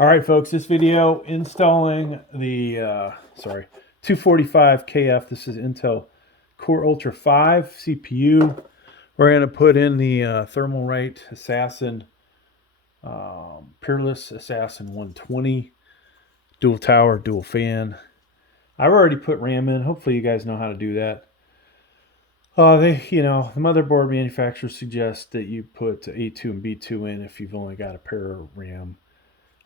All right, folks, this video installing the 245KF. This is Intel Core Ultra 5 CPU. We're going to put in the Thermal Right Assassin Peerless Assassin 120 dual tower, dual fan. I've already put RAM in. Hopefully, you guys know how to do that. The motherboard manufacturers suggest that you put A2 and B2 in if you've only got a pair of RAM.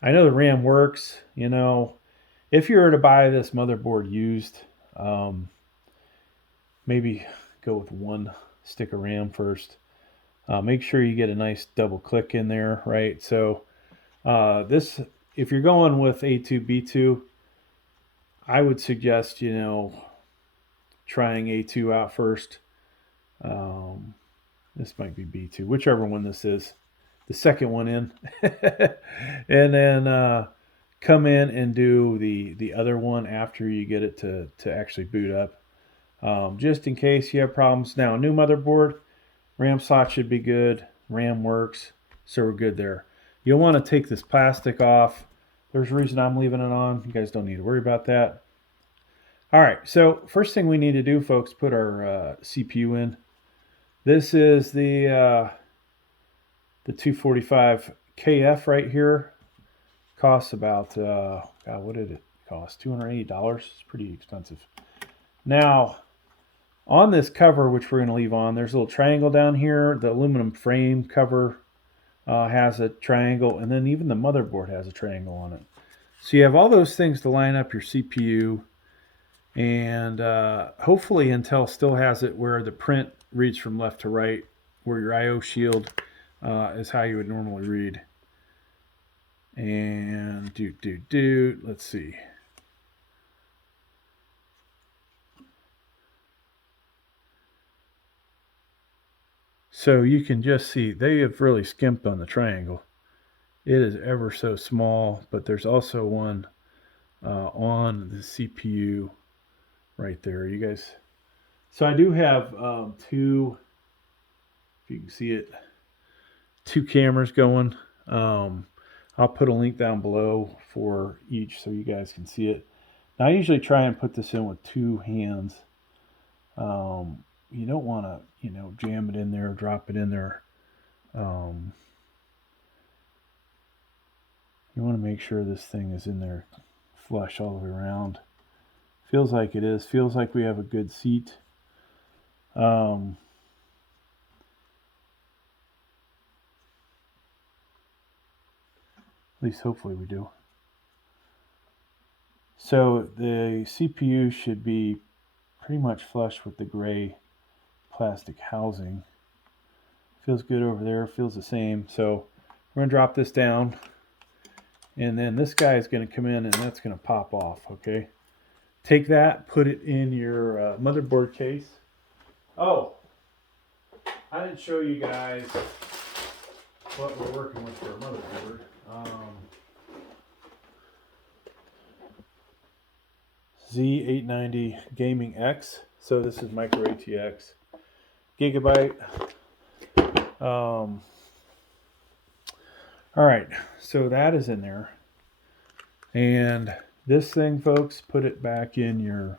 I know the RAM works. If you were to buy this motherboard used, um, maybe go with one stick of RAM first. Make sure you get a nice double click in there, right? So this, if you're going with A2 B2, I would suggest trying A2 out first. Um, this might be B2, whichever one this is. The second one in, and then come in and do the other one after you get it to actually boot up. Just in case you have problems. Now, a new motherboard, RAM slot should be good. RAM works, so we're good there. You'll want to take this plastic off. There's a reason I'm leaving it on. You guys don't need to worry about that. All right, so first thing we need to do, folks, put our CPU in. This is the 245 KF right here. Costs about God, what did it cost? $280. It's pretty expensive. Now, on this cover, which we're going to leave on, there's a little triangle down here. The aluminum frame cover has a triangle, and then even the motherboard has a triangle on it. So you have all those things to line up your CPU, and hopefully Intel still has it where the print reads from left to right, where your I/O shield is how you would normally read. And let's see. So you can just see they have really skimped on the triangle. It is ever so small, but there's also one on the CPU right there. You guys. So I do have two, if you can see it, two cameras going. I'll put a link down below for each so you guys can see it. Now, I usually try and put this in with two hands. You don't want to, jam it in there, drop it in there. Um, you want to make sure this thing is in there flush all the way around. Feels like it is. Feels like we have a good seat. At least hopefully we do. So the CPU should be pretty much flush with the gray plastic housing. Feels good over there. Feels the same. So we're going to drop this down. And then this guy is going to come in and that's going to pop off, okay? Take that, put it in your motherboard case. Oh, I didn't show you guys what we're working with for a motherboard. Z890 Gaming X. So this is micro ATX. Gigabyte. All right, so that is in there. And this thing, folks, put it back in your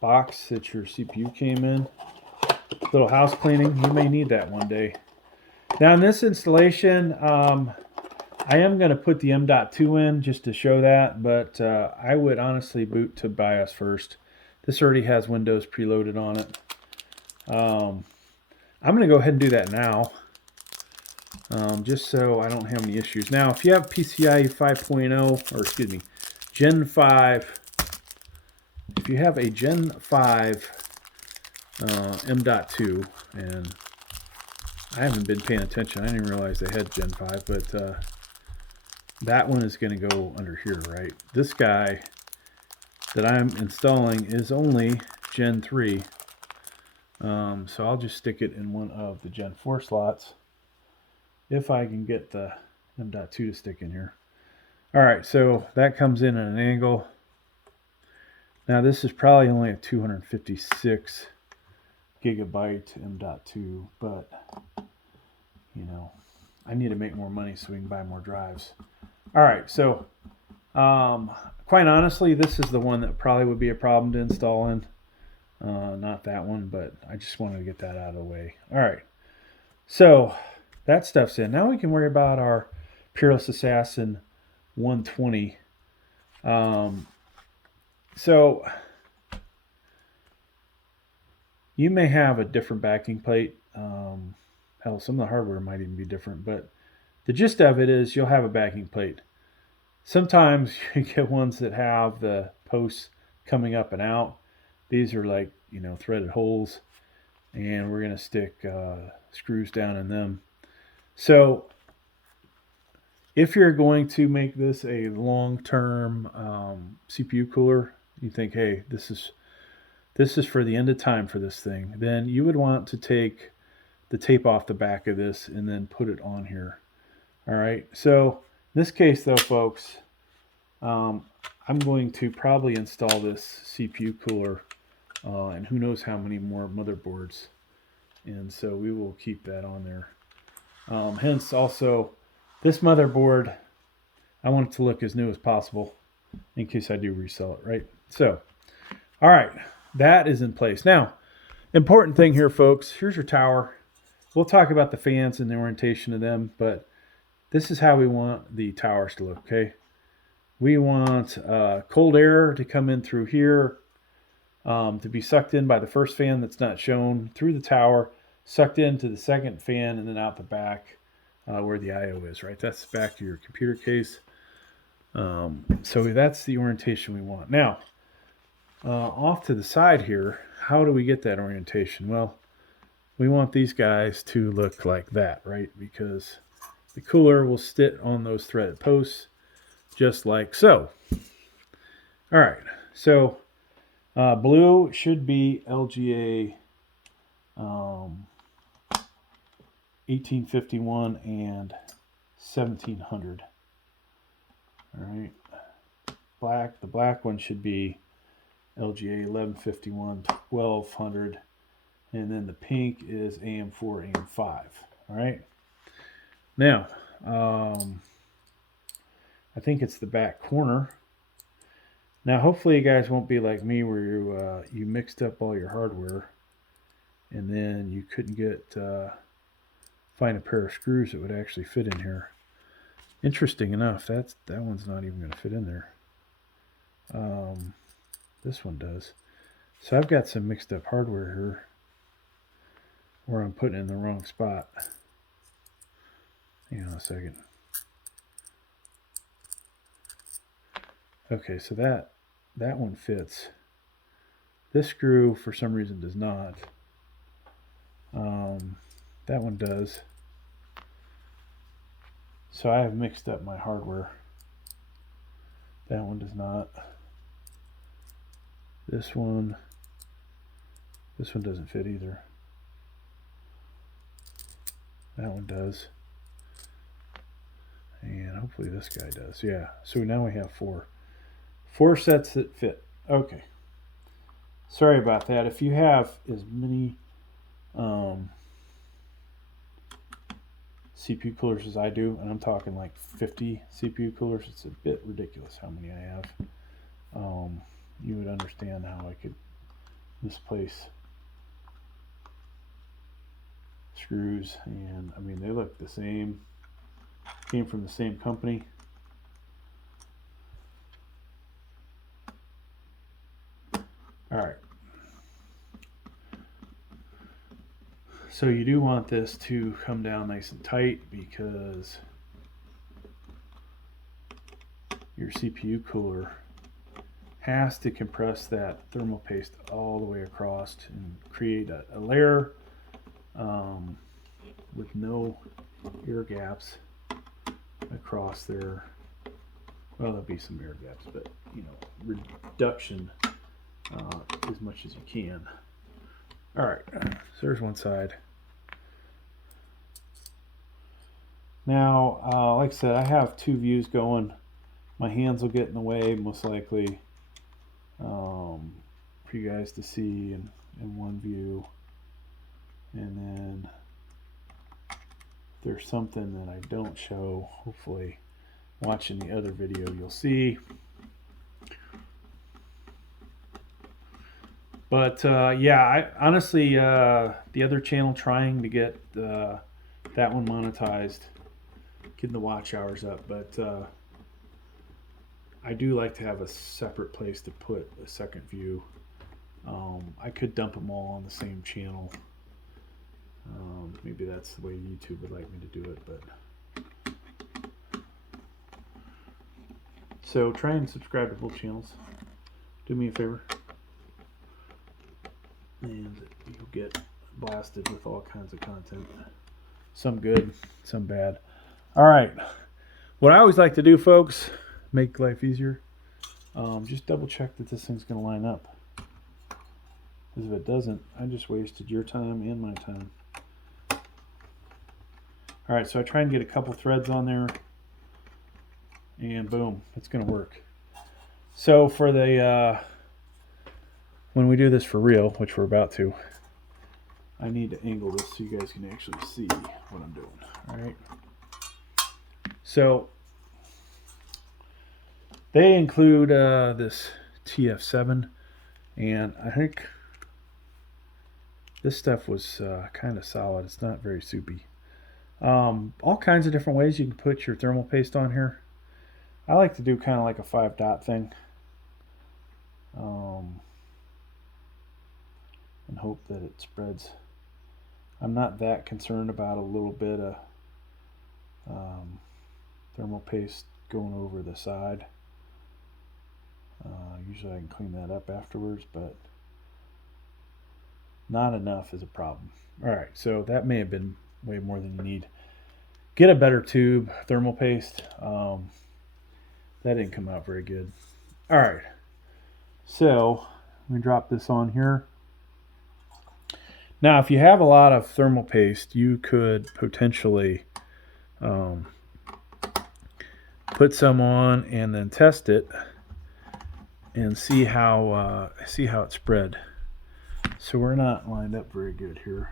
box that your CPU came in. Little house cleaning. You may need that one day. Now, in this installation, I am going to put the M.2 in just to show that, but I would honestly boot to BIOS first. This already has Windows preloaded on it. I'm going to go ahead and do that now, just so I don't have any issues. Now, if you have PCIe 5.0, or excuse me, Gen 5, if you have a Gen 5 M.2, and I haven't been paying attention. I didn't realize they had Gen 5, but that one is going to go under here, right? This guy that I'm installing is only Gen 3. So I'll just stick it in one of the Gen 4 slots if I can get the M.2 to stick in here. All right, so that comes in at an angle. Now this is probably only a 256 gigabyte M.2, but I need to make more money so we can buy more drives. All right, so quite honestly, this is the one that probably would be a problem to install in. Not that one, but I just wanted to get that out of the way. All right, so that stuff's in. Now we can worry about our Peerless Assassin 120. Um, so you may have a different backing plate. Hell, some of the hardware might even be different, but the gist of it is you'll have a backing plate. Sometimes you get ones that have the posts coming up and out. These are like, threaded holes, and we're going to stick screws down in them. So if you're going to make this a long-term CPU cooler, you think, hey, this is for the end of time for this thing, then you would want to take the tape off the back of this and then put it on here. All right. So in this case, though, folks, um, I'm going to probably install this CPU cooler and who knows how many more motherboards. And so we will keep that on there. Hence, also, this motherboard, I want it to look as new as possible in case I do resell it, right? So, all right, that is in place. Now, important thing here, folks, here's your tower. We'll talk about the fans and the orientation of them, but this is how we want the towers to look, okay? We want cold air to come in through here, to be sucked in by the first fan that's not shown through the tower, sucked into the second fan, and then out the back where the I/O is, right? That's back to your computer case. So that's the orientation we want. Now, off to the side here, how do we get that orientation? Well, we want these guys to look like that, right? Because the cooler will sit on those threaded posts just like so. All right, so blue should be LGA 1851 and 1700. All right, the black one should be LGA 1151 1200, and then the pink is AM4 AM5. All right, now I think it's the back corner. Now, hopefully, you guys won't be like me where you mixed up all your hardware, and then you couldn't find a pair of screws that would actually fit in here. Interesting enough, that one's not even going to fit in there. This one does. So I've got some mixed up hardware here, where I'm putting it in the wrong spot. Hang on a second. Okay, so that one fits. This screw, for some reason, does not. That one does. So I have mixed up my hardware. That one does not. This one doesn't fit either. That one does. And hopefully this guy does. Yeah. So now we have four sets that fit. Okay. Sorry about that. If you have as many CPU coolers as I do, and I'm talking like 50 CPU coolers, it's a bit ridiculous how many I have. You would understand how I could misplace screws, and I mean, they look the same, came from the same company. All right. So you do want this to come down nice and tight because your CPU cooler has to compress that thermal paste all the way across and create a layer with no air gaps across there. Well, there'll be some air gaps, but reduction as much as you can. All right, so there's one side. Now, like I said, I have two views going. My hands will get in the way, most likely, for you guys to see in one view. And then if there's something that I don't show, hopefully watching the other video, you'll see. But yeah, I honestly, the other channel trying to get that one monetized, getting the watch hours up, but I do like to have a separate place to put a second view. I could dump them all on the same channel. Maybe that's the way YouTube would like me to do it, but so try and subscribe to both channels. Do me a favor, and you'll get blasted with all kinds of content. Some good, some bad. All right. What I always like to do, folks, make life easier. Just double check that this thing's going to line up. Because if it doesn't, I just wasted your time and my time. All right, so I try and get a couple threads on there, and boom, it's going to work. So for the when we do this for real, which we're about to, I need to angle this so you guys can actually see what I'm doing. All right. So they include this TF7, and I think this stuff was kind of solid. It's not very soupy. All kinds of different ways you can put your thermal paste on here. I like to do kind of like a 5-dot thing, and hope that it spreads. I'm not that concerned about a little bit of thermal paste going over the side. Usually I can clean that up afterwards, but not enough is a problem. Alright, so that may have been way more than you need. Get a better tube, thermal paste. That didn't come out very good. Alright, so let me drop this on here. Now, if you have a lot of thermal paste, you could potentially put some on and then test it and see how it spread. So we're not lined up very good here.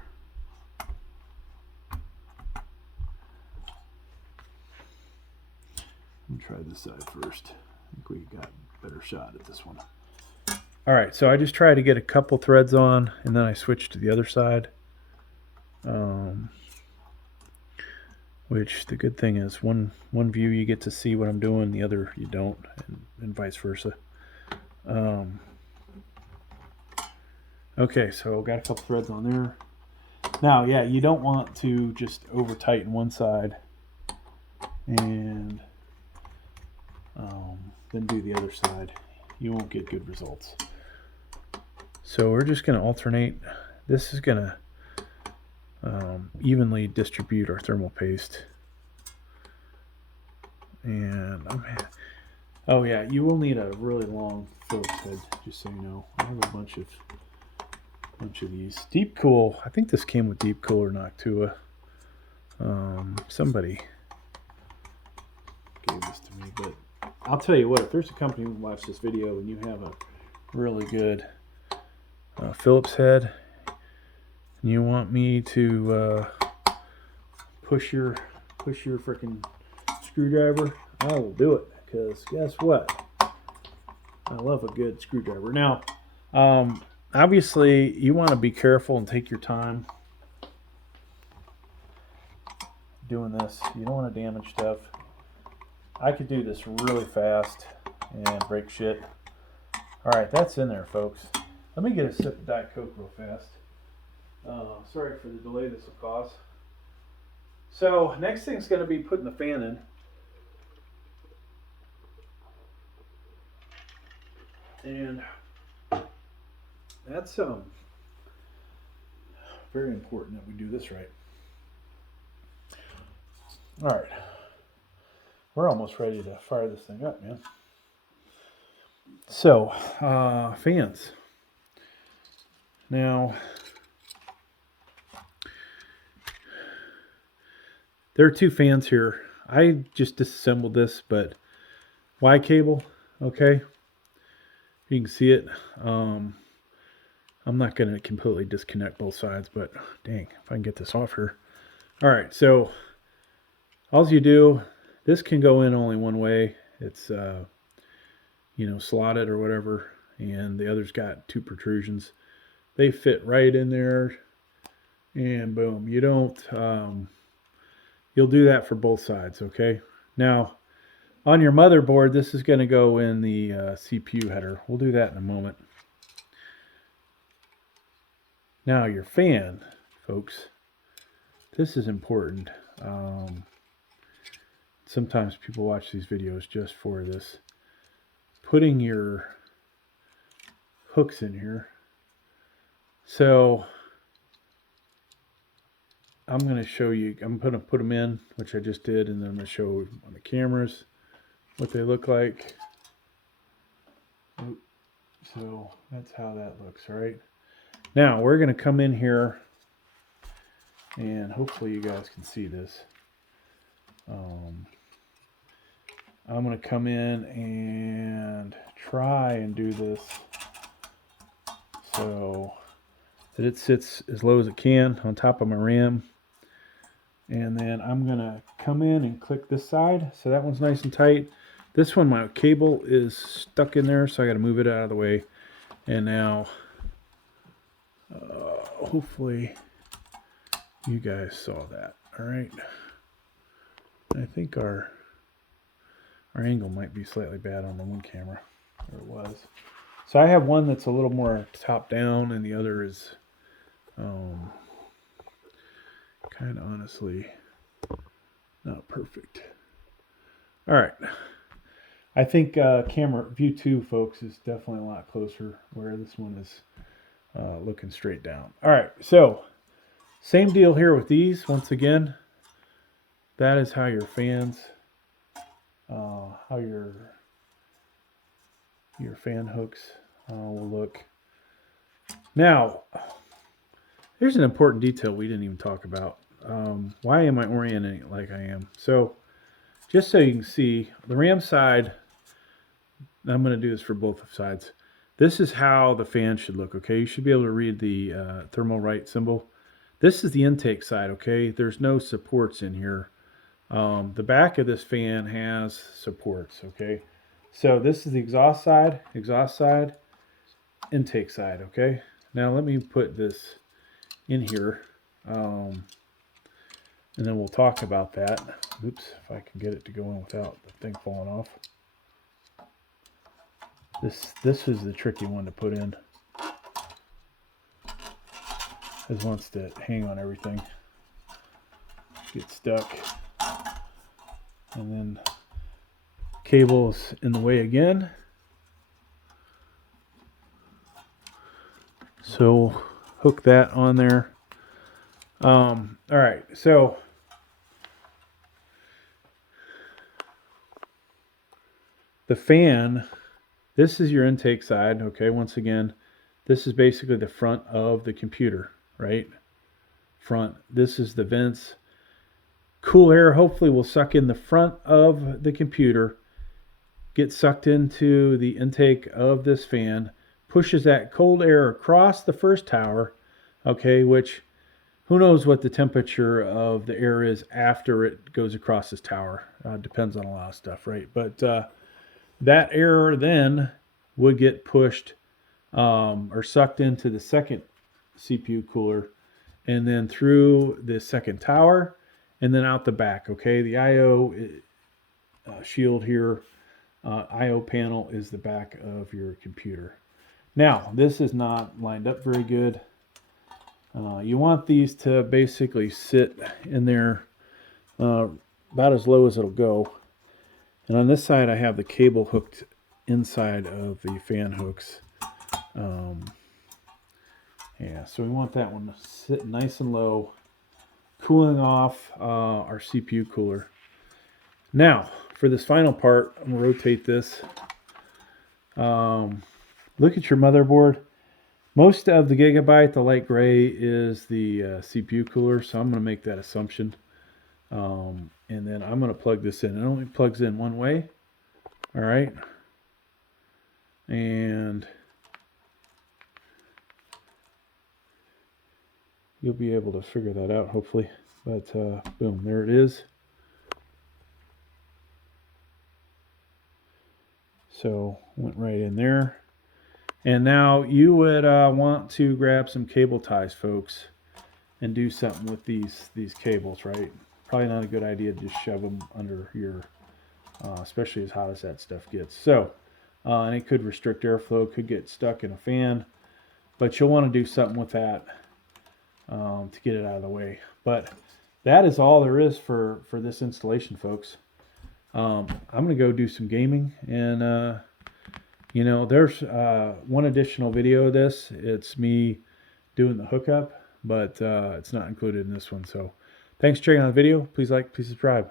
Let me try this side first. I think we got a better shot at this one. Alright, so I just try to get a couple threads on, and then I switch to the other side. Which the good thing is, one view you get to see what I'm doing, the other you don't, and vice versa. Okay, so got a couple threads on there. Now, yeah, you don't want to just over tighten one side and then do the other side. You won't get good results. So we're just going to alternate. This is going to evenly distribute our thermal paste. And oh yeah, you will need a really long Phillips head, just so you know. I have a bunch of these. Deep Cool, I think this came with Deep Cool or Noctua. Somebody gave this to me, but I'll tell you what, if there's a company who watch this video and you have a really good Phillips head and you want me to push your freaking screwdriver, I will do it, because guess what? I love a good screwdriver. Now, obviously, you want to be careful and take your time doing this. You don't want to damage stuff. I could do this really fast and break shit. Alright, that's in there, folks. Let me get a sip of Diet Coke real fast. Sorry for the delay this will cause. So, next thing's going to be putting the fan in. And that's very important that we do this right. Alright. We're almost ready to fire this thing up, man. So, fans. Now, there are two fans here. I just disassembled this, but Y cable, okay? You can see it. I'm not going to completely disconnect both sides, but dang, if I can get this off here. All right, so all you do, This can go in only one way. It's slotted or whatever, and the other's got two protrusions. They fit right in there, and boom. You don't. You'll do that for both sides. Okay. Now on your motherboard, this is going to go in the CPU header. We'll do that in a moment. Now your fan, folks. This is important. Sometimes people watch these videos just for this. Putting your hooks in here. So I'm going to show you, I'm going to put them in, which I just did, and then I'm going to show on the cameras what they look like. So that's how that looks, right? Now we're going to come in here, and hopefully you guys can see this. I'm going to come in and try and do this so that it sits as low as it can on top of my RAM. And then I'm going to come in and click this side. So that one's nice and tight. This one, my cable is stuck in there, so I got to move it out of the way. And now, hopefully you guys saw that. All right. I think our angle might be slightly bad on the one camera, or it was. So I have one that's a little more top down, and the other is kind of honestly not perfect. All right. I think camera view 2, folks, is definitely a lot closer, where this one is looking straight down. All right, so same deal here with these. Once again, that is how your fans, how your fan hooks will look. Now, here's an important detail we didn't even talk about. Why am I orienting it like I am? So, just so you can see, the RAM side, I'm going to do this for both sides. This is how the fan should look, okay? You should be able to read the thermal right symbol. This is the intake side, okay? There's no supports in here. The back of this fan has supports, okay? So this is the exhaust side, intake side, okay? Now let me put this in here, and then we'll talk about that. Oops, if I can get it to go in without the thing falling off. This is the tricky one to put in. It wants to hang on everything. Get stuck. And then cable's in the way again. So hook that on there. All right, so the fan, this is your intake side, okay? Once again, this is basically the front of the computer, right? Front. This is the vents. Cool air hopefully will suck in the front of the computer, get sucked into the intake of this fan, pushes that cold air across the first tower, okay, which who knows what the temperature of the air is after it goes across this tower. Depends on a lot of stuff, right? But that air then would get pushed or sucked into the second CPU cooler, and then through the second tower, and then out the back, okay? The I.O. shield here, I.O. panel is the back of your computer. Now, this is not lined up very good. You want these to basically sit in there about as low as it'll go. And on this side, I have the cable hooked inside of the fan hooks. Yeah, so we want that one to sit nice and low, cooling off our CPU cooler. Now, for this final part, I'm going to rotate this. Look at your motherboard. Most of the Gigabyte, the light gray, is the CPU cooler, so I'm going to make that assumption. And then I'm going to plug this in. It only plugs in one way. All right. And you'll be able to figure that out, hopefully. But boom, there it is. So went right in there. And now you would want to grab some cable ties, folks, and do something with these cables, right? Probably not a good idea to just shove them under your, especially as hot as that stuff gets. So, and it could restrict airflow, could get stuck in a fan, but you'll want to do something with that to get it out of the way. But that is all there is for this installation, folks. I'm going to go do some gaming, and you know, there's one additional video of this. It's me doing the hookup, but it's not included in this one. So thanks for checking out the video. Please like, please subscribe.